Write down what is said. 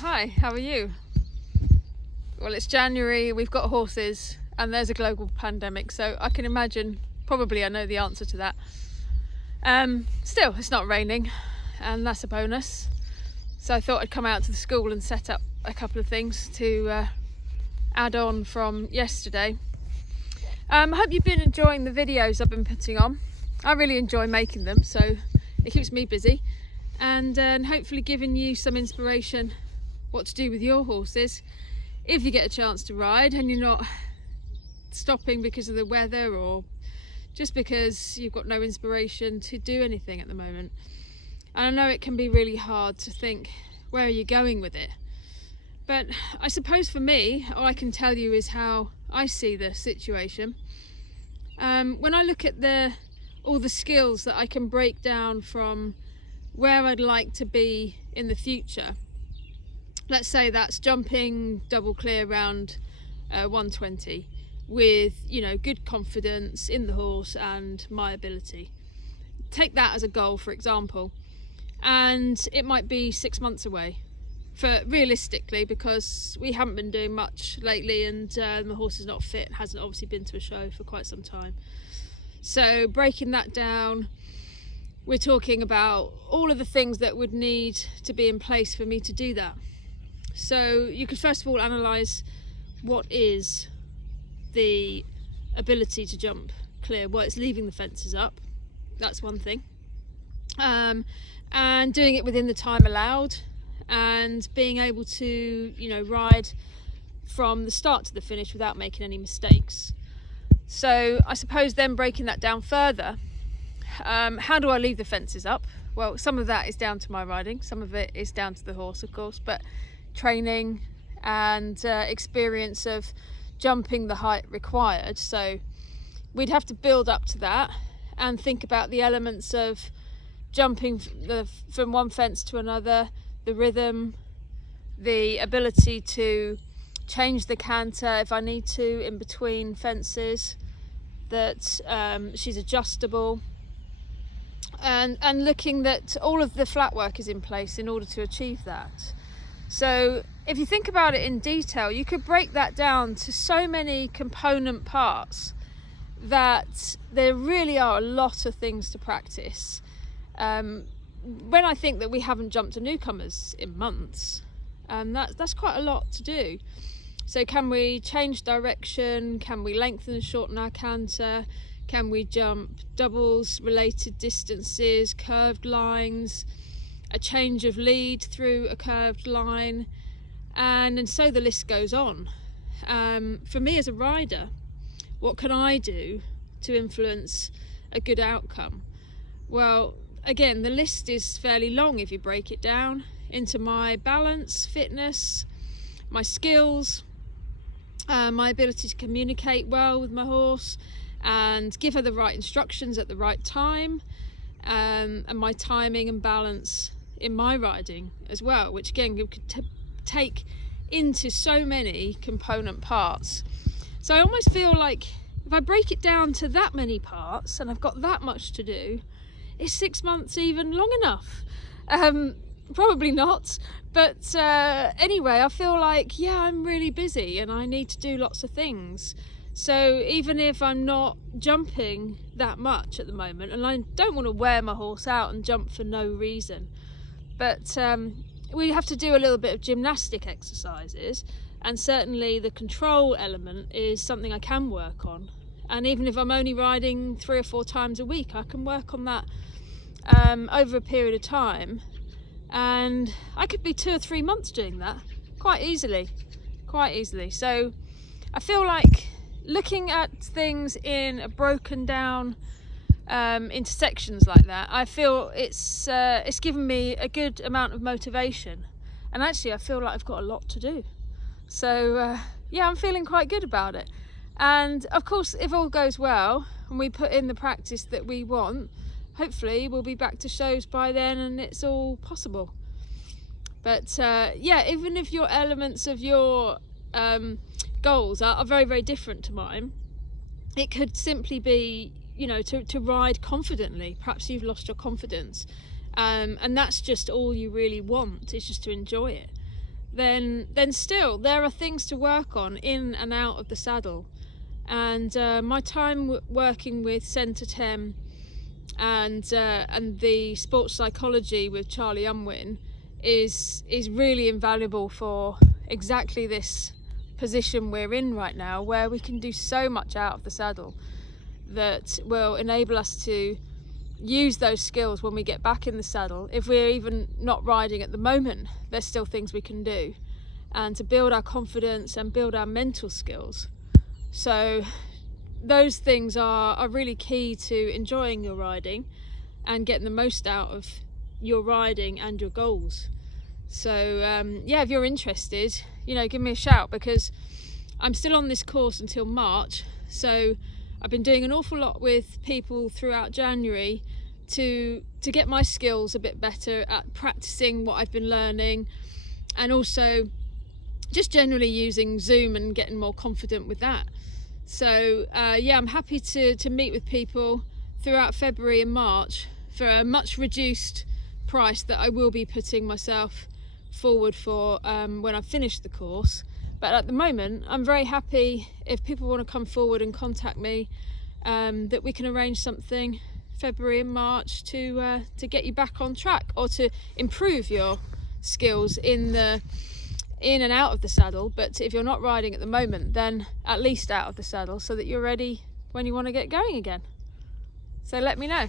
Hi, how are you? Well, it's January, we've got horses, and there's a global pandemic, so I can imagine, probably I know the answer to that. Still, it's not raining, and that's a bonus. So I thought I'd come out to the school and set up a couple of things to add on from yesterday. I hope you've been enjoying the videos I've been putting on. I really enjoy making them, so it keeps me busy, and hopefully giving you some inspiration what to do with your horses if you get a chance to ride and you're not stopping because of the weather or just because you've got no inspiration to do anything at the moment. And I know it can be really hard to think, where are you going with it? But I suppose for me, all I can tell you is how I see the situation. When I look at all the skills that I can break down from where I'd like to be in the future, let's say that's jumping double clear around 120 with, good confidence in the horse and my ability. Take that as a goal, for example, and it might be 6 months away for realistically, because we haven't been doing much lately and the horse is not fit, hasn't obviously been to a show for quite some time. So breaking that down, we're talking about all of the things that would need to be in place for me to do that. So you could first of all analyse what is the ability to jump clear. Well, it's leaving the fences up, that's one thing, and doing it within the time allowed, and being able to ride from the start to the finish without making any mistakes. So I suppose then breaking that down further, how do I leave the fences up? Well, some of that is down to my riding, some of it is down to the horse, of course, but training and experience of jumping the height required. So we'd have to build up to that and think about the elements of jumping from one fence to another, the rhythm, the ability to change the canter if I need to in between fences, that she's adjustable, and looking that all of the flat work is in place in order to achieve that. So if you think about it in detail, you could break that down to so many component parts that there really are a lot of things to practice. When I think that we haven't jumped to newcomers in months, that's quite a lot to do. So can we change direction? Can we lengthen and shorten our canter? Can we jump doubles, related distances, curved lines, a change of lead through a curved line, and so the list goes on. For me as a rider, what can I do to influence a good outcome? Well, again, the list is fairly long if you break it down into my balance, fitness, my skills, my ability to communicate well with my horse and give her the right instructions at the right time, and my timing and balance in my riding as well, which again you could take into so many component parts. So I almost feel like if I break it down to that many parts and I've got that much to do, is 6 months even long enough? Probably not, but anyway, I feel like I'm really busy and I need to do lots of things. So even if I'm not jumping that much at the moment, and I don't want to wear my horse out and jump for no reason, but we have to do a little bit of gymnastic exercises, and certainly the control element is something I can work on. And even if I'm only riding 3 or 4 times a week, I can work on that over a period of time, and I could be 2 or 3 months doing that quite easily. So I feel like looking at things in a broken down into sections like that, I feel it's given me a good amount of motivation, and actually I feel like I've got a lot to do. So I'm feeling quite good about it. And of course, if all goes well and we put in the practice that we want, hopefully we'll be back to shows by then and it's all possible. But even if your elements of your goals are very, very different to mine, it could simply be to ride confidently. Perhaps you've lost your confidence, and that's just all you really want, is just to enjoy it. then still there are things to work on in and out of the saddle. And my time working with Centre Tem and the sports psychology with Charlie Unwin is really invaluable for exactly this position we're in right now, where we can do so much out of the saddle that will enable us to use those skills when we get back in the saddle. If we're even not riding at the moment, there's still things we can do, and to build our confidence and build our mental skills. So those things are really key to enjoying your riding and getting the most out of your riding and your goals. So yeah, if you're interested, give me a shout, because I'm still on this course until March. So I've been doing an awful lot with people throughout January to get my skills a bit better at practicing what I've been learning, and also just generally using Zoom and getting more confident with that. So yeah, I'm happy to meet with people throughout February and March for a much reduced price that I will be putting myself forward for when I've finished the course. But at the moment, I'm very happy if people want to come forward and contact me, that we can arrange something February and March to get you back on track, or to improve your skills in and out of the saddle. But if you're not riding at the moment, then at least out of the saddle, so that you're ready when you want to get going again. So let me know.